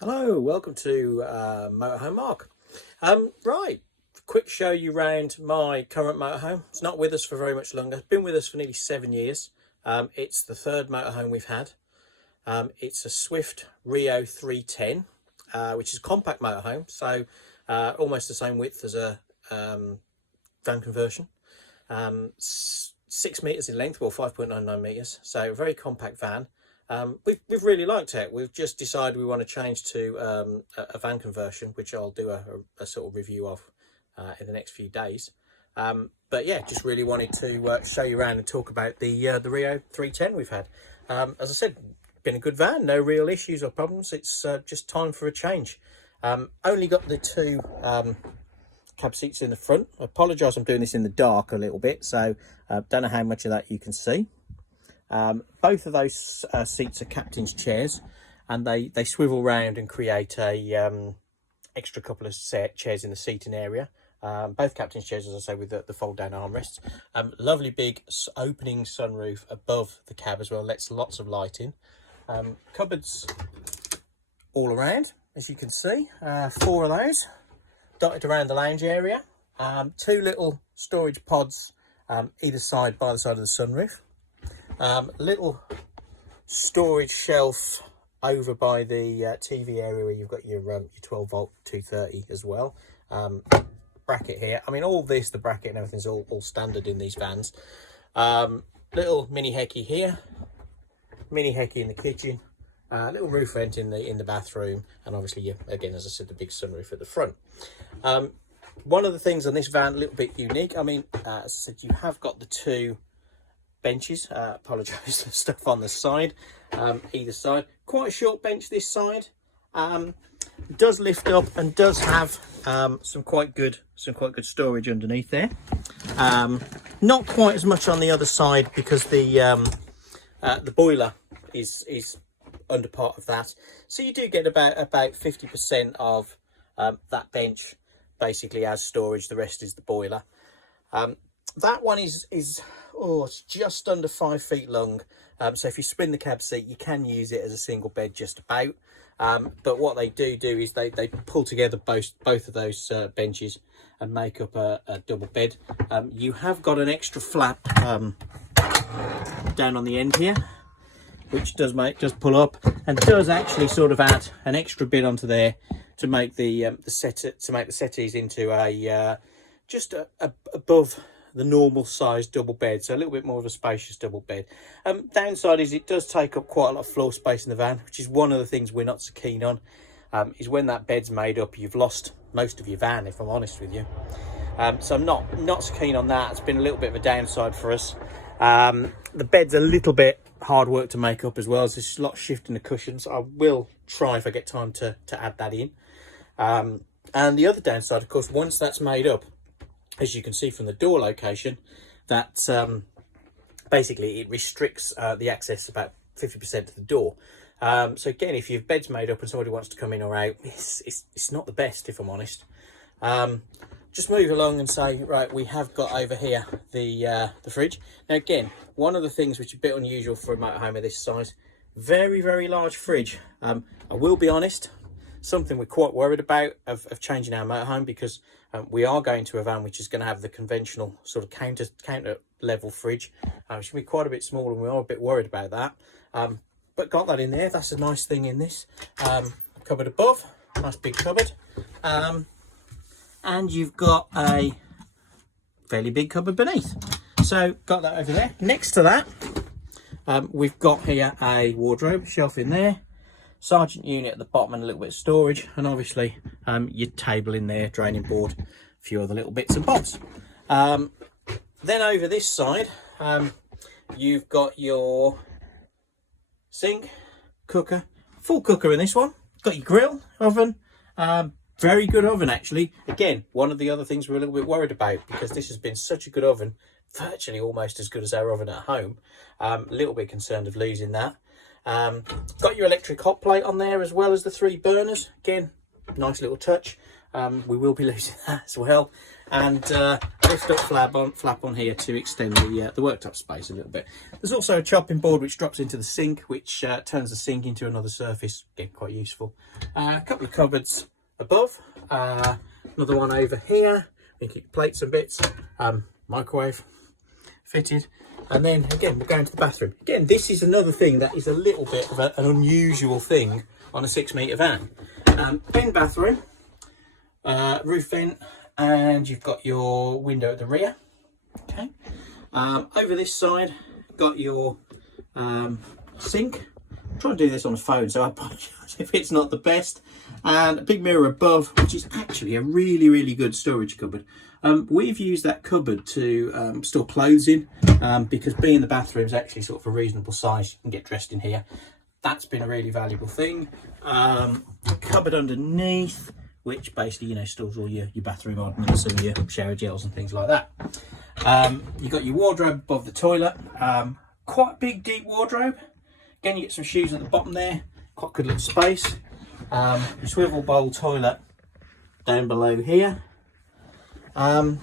Hello, welcome to Motorhome Mark. Right, quick show you round my current motorhome. It's not with us for very much longer. It's been with us for nearly 7 years. It's the third motorhome we've had. It's a Swift Rio 310, which is a compact motorhome, so almost the same width as a van conversion. 6 meters in length, or 5.99 meters, so a very compact van. We've really liked it. We've just decided we want to change to a van conversion, which I'll do a sort of review of in the next few days. But yeah, just really wanted to show you around and talk about the Rio 310 we've had. As I said, been a good van, no real issues or problems. It's just time for a change. Only got the two cab seats in the front. I apologise, I'm doing this in the dark a little bit, so don't know how much of that you can see. Both of those seats are captain's chairs, and they swivel round and create a extra couple of chairs in the seating area. Both captain's chairs, as I say, with the fold down armrests. Lovely big opening sunroof above the cab as well, lets lots of light in. Cupboards all around, as you can see, 4 of those dotted around the lounge area. 2 little storage pods either side, by the side of the sunroof. Little storage shelf over by the TV area where you've got your 12 volt 230 as well. Bracket here. I mean, all this, the bracket and everything's all standard in these vans. Little mini hecky here, mini hecky in the kitchen, little roof vent in the bathroom, and obviously, again, as I said, the big sunroof at the front. One of the things on this van, a little bit unique. I mean, as I said, you have got the 2 benches. Apologise for stuff on the side, either side. Quite a short bench this side. Does lift up and does have some quite good storage underneath there. Not quite as much on the other side because the boiler is under part of that. So you do get about 50% of that bench basically as storage. The rest is the boiler. That one is it's just under 5 feet long. So if you spin the cab seat, you can use it as a single bed just about. But what they do is they pull together both of those benches and make up a double bed. You have got an extra flap down on the end here, which does pull up and does actually sort of add an extra bit onto there to make the settees into a just above the normal size double bed, so a little bit more of a spacious double bed. Downside is it does take up quite a lot of floor space in the van, which is one of the things we're not so keen on. Is when that bed's made up, you've lost most of your van, if I'm honest with you. So I'm not so keen on that. It's been a little bit of a downside for us. The bed's a little bit hard work to make up as well, so there's a lot of shifting the cushions. I will try, if I get time, to add that in. And the other downside, of course, once that's made up, as you can see from the door location, that basically it restricts the access about 50% to the door. So again, if your bed's made up and somebody wants to come in or out, it's not the best, if I'm honest. Just move along and say, right, we have got over here the fridge. Now again, one of the things which is a bit unusual for a motorhome of this size, very, very large fridge. I will be honest, something we're quite worried about of changing our motorhome, because we are going to a van which is going to have the conventional sort of counter level fridge, which will be quite a bit smaller, and we are a bit worried about that. But got that in there. That's a nice thing in this. Cupboard above, nice big cupboard, and you've got a fairly big cupboard beneath. So got that over there. Next to that, we've got here a wardrobe shelf in there, sergeant unit at the bottom, and a little bit of storage, and obviously your table in there, draining board, a few other little bits and bobs. Then over this side, you've got your sink, cooker, full cooker in this one. Got your grill, oven, very good oven actually. Again, one of the other things we're a little bit worried about, because this has been such a good oven, virtually almost as good as our oven at home. A little bit concerned of losing that. Got your electric hot plate on there, as well as the 3 burners. Again, nice little touch. We will be losing that as well. and lift up flap on here to extend the worktop space a little bit. There's also a chopping board which drops into the sink, which turns the sink into another surface. Again, quite useful. A couple of cupboards above, another one over here. You can keep plates and bits. Microwave fitted. And then again, we're going to the bathroom. Again, this is another thing that is a little bit of an unusual thing on a 6 metre van. Bin bathroom, roof vent, and you've got your window at the rear. Okay. Over this side, got your sink. I'm trying to do this on the phone, so I apologise if it's not the best. And a big mirror above, which is actually a really, really good storage cupboard. We've used that cupboard to store clothes in, because being the bathroom is actually sort of a reasonable size, you can get dressed in here. That's been a really valuable thing. Cupboard underneath, which basically, you know, stores all your bathroom ordnance and your shower gels and things like that. You've got your wardrobe above the toilet. Quite a big, deep wardrobe. Again, you get some shoes at the bottom there. Quite good little space. Your swivel bowl toilet down below here. And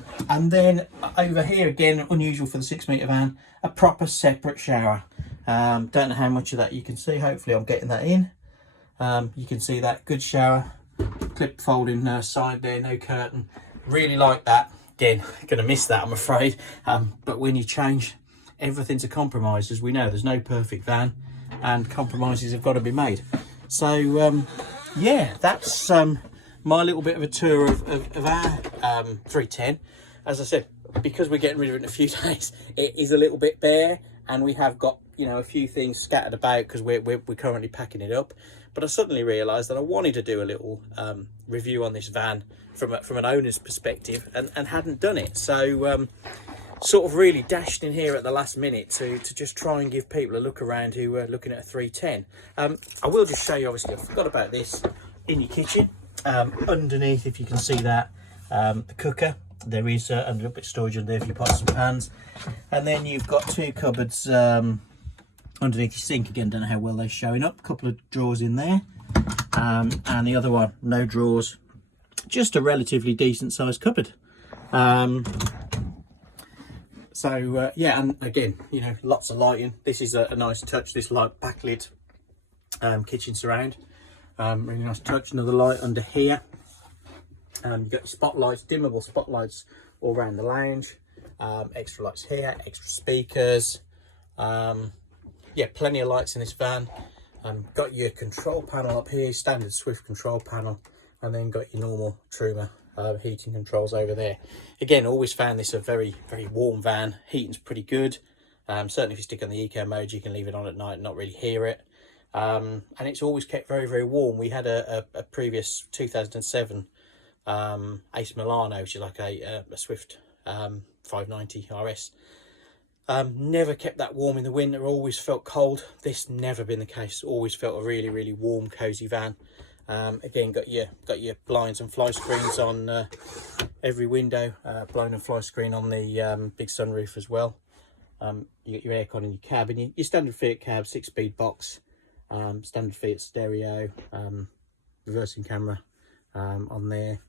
then over here, again, unusual for the 6 metre van, a proper separate shower. Don't know how much of that you can see. Hopefully I'm getting that in. You can see that good shower, clip folding side there, no curtain. Really like that. Again, gonna miss that, I'm afraid. But when you change, everything's a compromise. As we know, there's no perfect van, and compromises have got to be made. So yeah, that's my little bit of a tour of our 310. As I said, because we're getting rid of it in a few days, it is a little bit bare, and we have got, you know, a few things scattered about because we're currently packing it up. But I suddenly realised that I wanted to do a little review on this van from an owner's perspective, and hadn't done it. So sort of really dashed in here at the last minute to just try and give people a look around who were looking at a 310. I will just show you, obviously I forgot about this, in your kitchen. Underneath, if you can see that, the cooker, there is a little bit of storage under there for your pots and pans. And then you've got two cupboards underneath your sink. Again, don't know how well they're showing up. A couple of drawers in there, and the other one, no drawers, just a relatively decent sized cupboard. So yeah, and again, you know, lots of lighting. This is a nice touch, this light backlit kitchen surround. Really nice touch. Another light under here. You've got your spotlights, dimmable spotlights all around the lounge. Extra lights here, extra speakers. Yeah, plenty of lights in this van. Got your control panel up here, standard Swift control panel, and then got your normal Truma heating controls over there. Again, always found this a very, very warm van. Heating's pretty good. Certainly if you stick on the eco mode, you can leave it on at night and not really hear it. And it's always kept very, very warm. We had a previous 2007 Ace Milano, which is like a Swift 590 RS. Never kept that warm in the winter, always felt cold. This never been the case, always felt a really, really warm, cosy van. Again, got your blinds and fly screens on every window, blind and fly screen on the big sunroof as well. You got your aircon in your cab, and your standard Fiat cab, 6-speed box, standard Fiat stereo, reversing camera on there.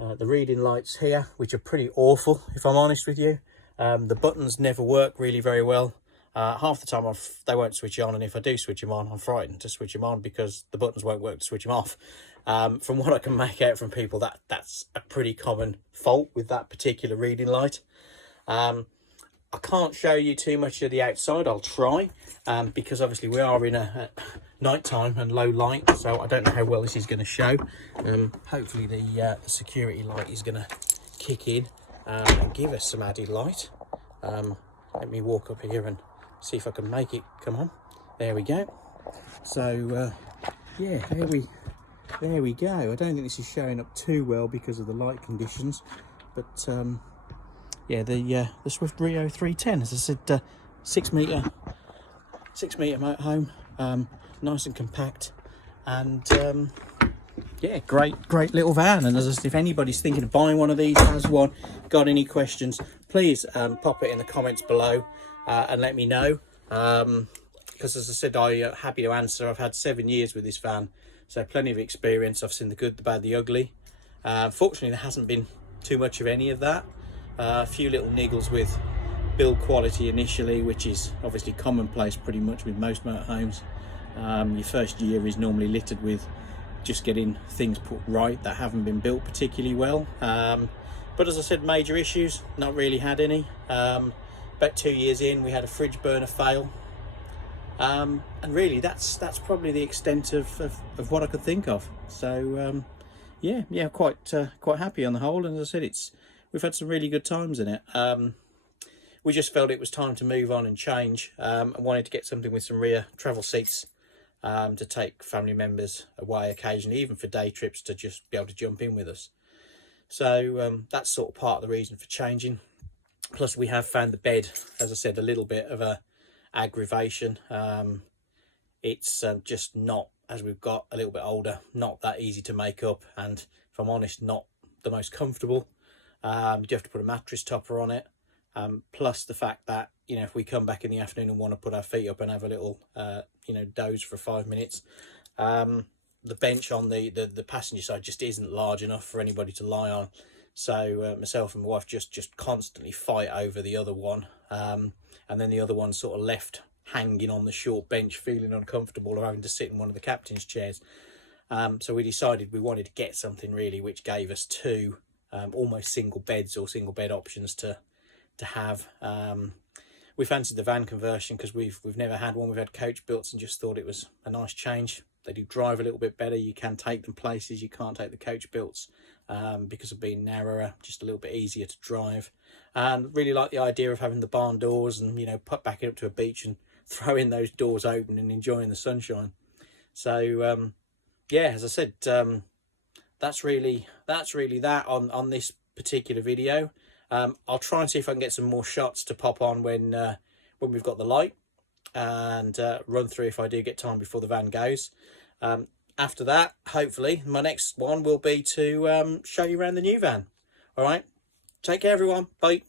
The reading lights here, which are pretty awful, if I'm honest with you. The buttons never work really very well. Half the time they won't switch on, and if I do switch them on, I'm frightened to switch them on because the buttons won't work to switch them off. From what I can make out from people, that's a pretty common fault with that particular reading light. I can't show you too much of the outside. I'll try, because obviously we are in a night time and low light, so I don't know how well this is going to show. Hopefully the security light is going to kick in and give us some added light. Let me walk up here and see if I can make it come on. There we go. So yeah, there we go. I don't think this is showing up too well because of the light conditions, but yeah, the Swift Rio 310, as I said, 6 metre motorhome, nice and compact, and yeah, great little van. And as I said, if anybody's thinking of buying one of these, has one, got any questions, please pop it in the comments below and let me know, because as I said, I'm happy to answer. I've had 7 years with this van, so plenty of experience. I've seen the good, the bad, the ugly. Fortunately, there hasn't been too much of any of that. A few little niggles with build quality initially, which is obviously commonplace pretty much with most motorhomes. Your first year is normally littered with just getting things put right that haven't been built particularly well. But as I said, major issues, not really had any. About 2 years in, we had a fridge burner fail. And really that's probably the extent of what I could think of. So yeah, quite happy on the whole. And as I said, we've had some really good times in it. We just felt it was time to move on and change. I wanted to get something with some rear travel seats to take family members away occasionally, even for day trips, to just be able to jump in with us. So that's sort of part of the reason for changing. Plus we have found the bed, as I said, a little bit of a aggravation. It's just not, as we've got a little bit older, not that easy to make up, and if I'm honest, not the most comfortable. You have to put a mattress topper on it, plus the fact that, you know, if we come back in the afternoon and want to put our feet up and have a little doze for 5 minutes, the bench on the passenger side just isn't large enough for anybody to lie on. So myself and my wife just constantly fight over the other one, and then the other one sort of left hanging on the short bench, feeling uncomfortable, or having to sit in one of the captain's chairs. So we decided we wanted to get something really which gave us two almost single beds or single bed options to have. We fancied the van conversion because we've never had one. We've had coach builts and just thought it was a nice change. They do drive a little bit better. You can take them places you can't take the coach builts because of being narrower, just a little bit easier to drive. And really like the idea of having the barn doors and, you know, put back up to a beach and throwing those doors open and enjoying the sunshine. So yeah, as I said, that's really that on this particular video. I'll try and see if I can get some more shots to pop on when we've got the light, and run through if I do get time before the van goes. After that, hopefully my next one will be to show you around the new van. All right, take care everyone, bye.